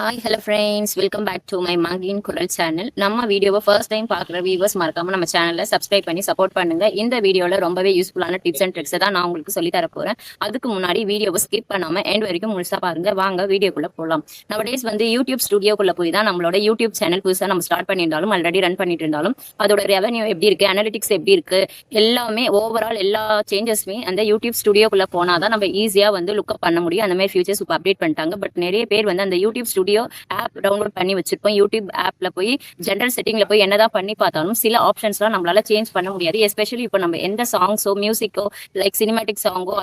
Hi hello friends, welcome back to my மங்கின் குரல் channel. நம்ம வீடியோவை ஃபர்ஸ்ட் டைம் பார்க்குற வியூவர்ஸ் மறக்காம நம்ம சேனலில் சப்ஸ்கிரைப் பண்ணி சப்போர்ட் பண்ணுங்க. இந்த வீடியோவில் ரொம்பவே யூஸ்ஃபுல்லான டிப்ஸ் அண்ட் ட்ரிக்ஸை தான் நான் உங்களுக்கு சொல்லி தர போகிறேன். அதுக்கு முன்னாடி வீடியோவை ஸ்கிப் பண்ணாமல் எண்ட் வரைக்கும் முழுசாக பாருங்க. வாங்க வீடியோக்குள்ளே போகலாம். நவடேஸ் யூடியூப் ஸ்டுடியோக்குள்ளே போய் தான் நம்மளோட யூடியூப் சேனல் புதுசாக நம்ம ஸ்டார்ட் பண்ணியிருந்தாலும் ஆல்ரெடி ரன் பண்ணிட்டு இருந்தாலும் அதோட ரெவன்யூ எப்படி இருக்குது, அனலிட்டிக்ஸ் எப்படி இருக்குது, எல்லாமே ஓவரால் எல்லா சேஞ்சஸுமே அந்த யூடியூப் ஸ்டுடியோக்குள்ளே போனால் தான் நம்ம ஈஸியாக லுக்கப் பண்ண முடியும். அந்த மாதிரி ஃபியூச்சர்ஸ் இப்போ அப்டேட் பண்ணிட்டாங்க. பட் நிறைய பேர் அந்த யூடியூப் ஸ்டுடியோ ஆப் டவுன்லோட் பண்ணி வச்சிருப்போம். யூடியூப் ஆப்ல போய் ஜென்ரல் செட்டிங்ல போய் என்னதான் பண்ணி பார்த்தாலும் சில ஆப்ஷன்ஸ்லாம் நம்மளால சேஞ்ச் பண்ண முடியாது. எஸ்பெஷலி இப்போ நம்ம எந்த சாங்ஸோ மியூசிக்கோ லைக் சினிமேட்டிக் சாங்கோ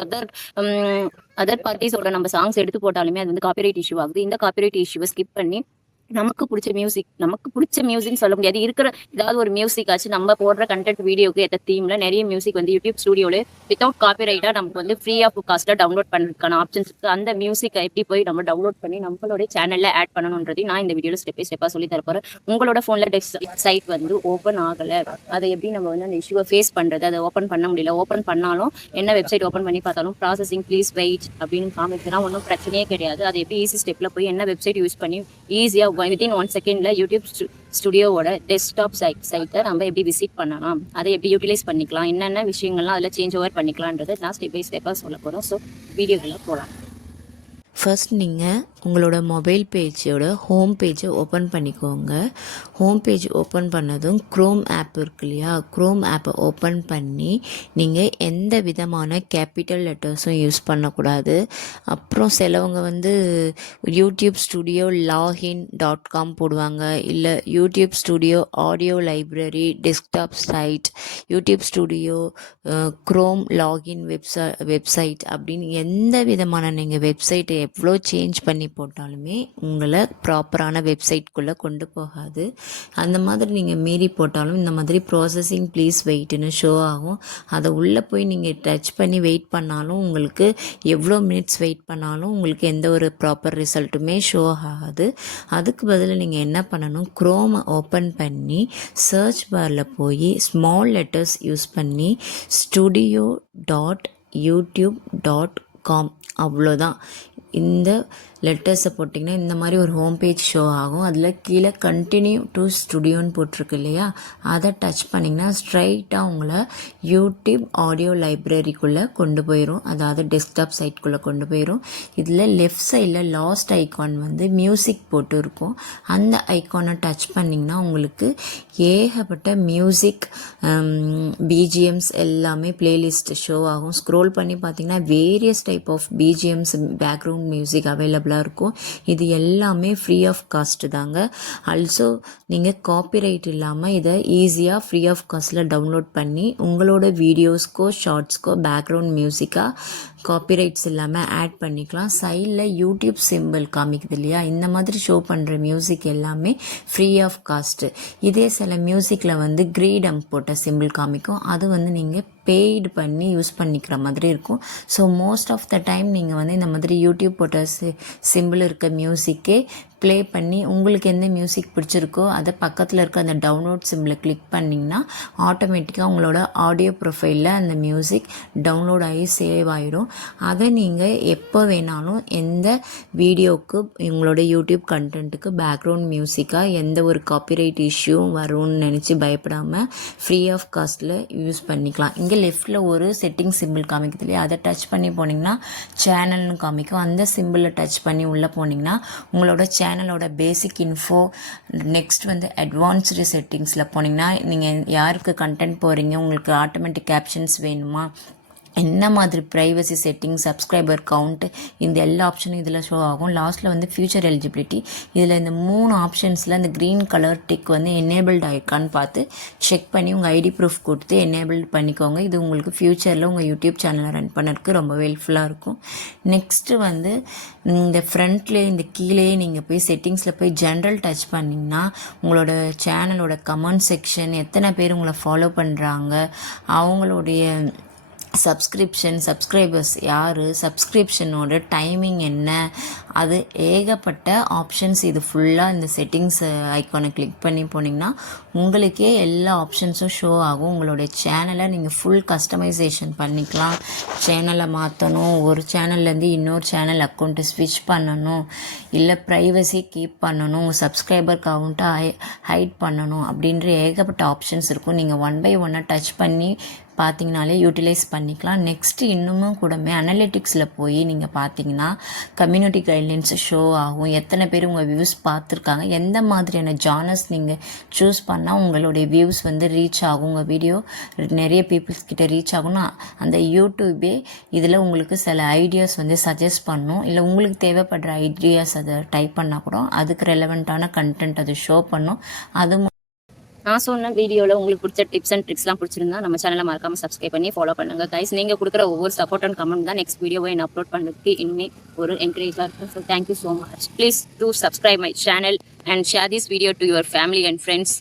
அதர் பார்ட்டிஸோட நம்ம சாங்ஸ் எடுத்து போட்டாலுமே அது காப்பிரைட் இஷ்யூ ஆகுது. இந்த காப்பிரைட் இஷ்யூவை ஸ்கிப் பண்ணி நமக்கு பிடிச்ச மியூசிக் சொல்ல முடியாது, இருக்கிற ஏதாவது ஒரு மியூசிக் ஆச்சு நம்ம போடுற கண்டென்ட் வீடியோக்கு ஏற்ற தீம்ல நிறைய மியூசிக் யூடியூப் ஸ்டுடியோல வித்தவுட் காப்பிரைட்டா நமக்கு ஃப்ரீ ஆஃப் காஸ்ட்ல டவுன்லோட் பண்ணுறதுக்கான ஆப்ஷன்ஸ் இருக்கு. அந்த மியூசிக்கை எப்படி போய் நம்ம டவுன்லோட் பண்ணி நம்மளோட சேனல்ல ஆட் பண்ணணும்ன்றதை நான் இந்த வீடியோல ஸ்டெப் பை ஸ்டெப்பா சொல்லி தரப்போறேன். உங்களோட போன்ல சைட் ஓப்பன் ஆகல, அதை எப்படி நம்ம அந்த இஷ்யூவை ஃபேஸ் பண்றது, அதை ஓப்பன் பண்ண முடியல, ஓப்பன் பண்ணாலும் என்ன வெப்சைட் ஓப்பன் பண்ணி பார்த்தாலும் ப்ராசஸிங் ப்ளீஸ் வெயிட் அப்படின்னு காமிக்குதுன்னா ஒன்றும் பிரச்சனையே கிடையாது. அது எப்படி ஈஸி ஸ்டெப்ல போய் என்ன வெப்சைட் யூஸ் பண்ணி ஈஸியாக வித்தின் 1 செகண்ட்ல யூடியூப் ஸ்டுடியோவோட டெஸ்க்டாப் சைட்டை நம்ம எப்படி விசிட் பண்ணலாம், அதை எப்படி யூட்டிலைஸ் பண்ணிக்கலாம், என்னென்ன விஷயங்கள்லாம் அதில் சேஞ்ச் ஓவர் பண்ணிக்கலான்றது நான் ஸ்டெப் பை ஸ்டெப்பாக சொல்ல போகிறோம். ஸோ வீடியோக்குள்ளே போகலாம். ஃபர்ஸ்ட் நீங்கள் உங்களோட மொபைல் பேஜோட ஹோம் பேஜை ஓப்பன் பண்ணிக்கோங்க. ஹோம் பேஜ் ஓப்பன் பண்ணதும் க்ரோம் ஆப் இருக்கு இல்லையா, க்ரோம் ஆப்பை ஓப்பன் பண்ணி நீங்கள் எந்த விதமான கேபிட்டல் லெட்டர்ஸும் யூஸ் பண்ணக்கூடாது. அப்புறம் சிலவங்க யூடியூப் ஸ்டுடியோ login.com போடுவாங்க, இல்லை YouTube studio audio library desktop site, YouTube studio Chrome login website அப்படின்னு எந்த விதமான நீங்கள் வெப்சைட்டை எவ்வளோ சேஞ்ச் பண்ணி போட்டாலுமே உங்களை ப்ராப்பரான வெப்சைட்குள்ளே கொண்டு போகாது. அந்த மாதிரி நீங்கள் மீறி போட்டாலும் இந்த மாதிரி ப்ராசஸிங் ப்ளீஸ் வெயிட்னு ஷோ ஆகும். அதை உள்ளே போய் நீங்கள் டச் பண்ணி வெயிட் பண்ணாலும் உங்களுக்கு எவ்வளோ மினிட்ஸ் வெயிட் பண்ணாலும் உங்களுக்கு எந்த ஒரு ப்ராப்பர் ரிசல்ட்டுமே ஷோ ஆகாது. அதுக்கு பதில் நீங்கள் என்ன பண்ணணும், க்ரோமை ஓப்பன் பண்ணி சர்ச் பாரில் போய் ஸ்மால் லெட்டர்ஸ் யூஸ் பண்ணி studio.youtube.com அவ்வளோதான். இந்த லெட்டர்ஸை போட்டிங்கன்னா இந்த மாதிரி ஒரு ஹோம் பேஜ் ஷோ ஆகும். அதில் கீழே கண்டினியூ டு ஸ்டுடியோன்னு போட்டிருக்கு இல்லையா, அதை டச் பண்ணிங்கன்னா ஸ்ட்ரைட்டாக உங்களை யூடியூப் ஆடியோ லைப்ரரிக்குள்ளே கொண்டு போயிடும், அதாவது டெஸ்க்டாப் சைட்குள்ளே கொண்டு போயிடும். இதில் லெஃப்ட் சைடில் லாஸ்ட் ஐக்கான் மியூசிக் போட்டு இருக்கும். அந்த ஐக்கானை டச் பண்ணிங்கன்னா உங்களுக்கு ஏகப்பட்ட மியூசிக் பிஜிஎம்ஸ் எல்லாமே பிளேலிஸ்ட் ஷோ ஆகும். ஸ்க்ரோல் பண்ணி பார்த்தீங்கன்னா various type of BGMs background music அவைலபிளாக இருக்கும். இது எல்லாமே ஃப்ரீ ஆஃப் காஸ்ட் தாங்க. ஆல்சோ நீங்கள் காப்பிரைட் இல்லாமல் இதை ஈஸியாக ஃப்ரீ ஆஃப் காஸ்ட்டில் டவுன்லோட் பண்ணி உங்களோட வீடியோஸ்க்கோ ஷார்ட்ஸ்க்கோ பேக்ரவுண்ட் மியூசிக்காக காப்பிரைட்ஸ் இல்லாமல் ஆட் பண்ணிக்கலாம். சைடில் யூடியூப் சிம்பிள் காமிக்குது இல்லையா, இந்த மாதிரி ஷோ பண்ணுற மியூசிக் எல்லாமே ஃப்ரீ ஆஃப் காஸ்ட்டு. இதே சில மியூசிக்கில் கிரீடம் போட்ட சிம்பிள் காமிக்கும், அது நீங்கள் பெய்டு பண்ணி யூஸ் பண்ணிக்கிற மாதிரி இருக்கும். So most of the time நீங்கள் இந்த மாதிரி யூடியூப் போட்ட சிம்பிள் இருக்க மியூசிக்கே ப்ளே பண்ணி உங்களுக்கு எந்த மியூசிக் பிடிச்சிருக்கோ அதை பக்கத்தில் இருக்க அந்த டவுன்லோட் சிம்பிளை கிளிக் பண்ணிங்கன்னா ஆட்டோமேட்டிக்காக உங்களோட ஆடியோ ப்ரொஃபைலில் அந்த மியூசிக் டவுன்லோட் ஆகி சேவ் ஆகிடும். அதை நீங்கள் எப்போ வேணாலும் எந்த வீடியோவுக்கு உங்களோட யூடியூப் கண்டென்ட்டுக்கு பேக்ரவுண்ட் மியூசிக்காக எந்த ஒரு காப்பிரைட் இஷ்யூவும் வரும்னு நினச்சி பயப்படாமல் ஃப்ரீ ஆஃப் காஸ்ட்டில் யூஸ் பண்ணிக்கலாம். இங்கே லெஃப்டில் ஒரு செட்டிங் சிம்பிள் காமிக்குது இல்லையா, அதை டச் பண்ணி போனீங்கன்னா சேனல்னு காமிக்கும். அந்த சிம்பிளை டச் பண்ணி உள்ளே போனீங்கன்னா உங்களோட சேனலோட பேசிக் இன்ஃபோ, நெக்ஸ்ட் அட்வான்ஸ்டு செட்டிங்ஸில் போனீங்கன்னா நீங்கள் யாருக்கு கண்டென்ட் போகிறீங்க, உங்களுக்கு ஆட்டோமேட்டிக் கேப்ஷன்ஸ் வேணுமா, என்ன மாதிரி ப்ரைவசி செட்டிங், சப்ஸ்கிரைபர் கவுண்ட், இந்த எல்லா ஆப்ஷனும் இதில் ஷோ ஆகும். லாஸ்ட்டில் ஃபியூச்சர் எலிஜிபிலிட்டி, இதில் இந்த 3 ஆப்ஷன்ஸில் இந்த க்ரீன் கலர் டிக் எனேபிள்ட் ஆயிருக்கான்னு பார்த்து செக் பண்ணி உங்கள் ஐடி ப்ரூஃப் கொடுத்து எனேபிள்ட் பண்ணிக்கோங்க. இது உங்களுக்கு ஃப்யூச்சரில் உங்கள் யூடியூப் சேனலை ரன் பண்ணுறதுக்கு ரொம்ப ஹெல்ப்ஃபுல்லாக இருக்கும். நெக்ஸ்ட்டு இந்த ஃப்ரண்ட்லேயே இந்த கீழேயே நீங்கள் போய் செட்டிங்ஸில் போய் ஜென்ரல் டச் பண்ணிங்கன்னா உங்களோட சேனலோட கமெண்ட் செக்ஷன், எத்தனை பேர் உங்களை ஃபாலோ பண்ணுறாங்க, அவங்களுடைய சப்ஸ்கிரைபர்ஸ் யார், சப்ஸ்கிரிப்ஷனோட டைமிங் என்ன, அது ஏகப்பட்ட ஆப்ஷன்ஸ். இது ஃபுல்லாக இந்த செட்டிங்ஸ் ஐக்கானை கிளிக் பண்ணி போனீங்கன்னா உங்களுக்கே எல்லா ஆப்ஷன்ஸும் ஷோ ஆகும். உங்களுடைய சேனலை நீங்கள் ஃபுல் கஸ்டமைசேஷன் பண்ணிக்கலாம். சேனலை மாற்றணும், ஒரு சேனல்லேருந்து இன்னொரு சேனல் அக்கௌண்ட்டு ஸ்விட்ச் பண்ணணும், இல்லை ப்ரைவசி கீப் பண்ணணும், சப்ஸ்கிரைபர் கவுண்ட்டை ஹைட் பண்ணணும் அப்படின்ற ஏகப்பட்ட ஆப்ஷன்ஸ் இருக்கும். நீங்கள் ஒன் பை ஒன்னாக டச் பண்ணி பார்த்தீங்கனாலே யூட்டிலைஸ் பண்ணிக்கலாம். நெக்ஸ்ட்டு இன்னமும் கூடமே அனலிட்டிக்ஸில் போய் நீங்கள் பார்த்தீங்கன்னா கம்யூனிட்டி கைட்லைன்ஸ் ஷோ ஆகும். எத்தனை பேர் உங்கள் வியூஸ் பார்த்துருக்காங்க, எந்த மாதிரியான ஜானர்ஸ் நீங்கள் சூஸ் பண்ணால் உங்களுடைய வியூஸ் வந்து ரீச் ஆகும், உங்கள் வீடியோ நிறைய பீப்புள்ஸ் கிட்ட ரீச் ஆகும்னா அந்த யூடியூபே இதில் உங்களுக்கு சில ஐடியாஸ் வந்து சஜஸ்ட் பண்ணும். இல்லை உங்களுக்கு தேவைப்படுற ஐடியாஸ் அதை டைப் பண்ணால் கூட அதுக்கு ரெலவெண்ட்டான கண்டென்ட் அது ஷோ பண்ணும். அது நான் சொன்ன வீடியோவில் உங்களுக்கு பிடிச்ச டிப்ஸ் அண்ட் ட்ரிக்ஸ்லாம் பிடிச்சிருந்தா நம்ம சேனலை மறக்காம சப்ஸ்கிரைப் பண்ணி ஃபாலோ பண்ணுங்க கைஸ். நீங்கள் கொடுக்குற ஒவ்வொரு சப்போர்ட் அண்ட் கமெண்ட் தான் நெக்ஸ்ட் வீடியோவை என்ன அப்லோட் பண்ணுறதுக்கு இனிமே ஒரு என்கரேஜாக இருக்கும். So thank you so much. Please do subscribe my channel and share this video to your family and friends.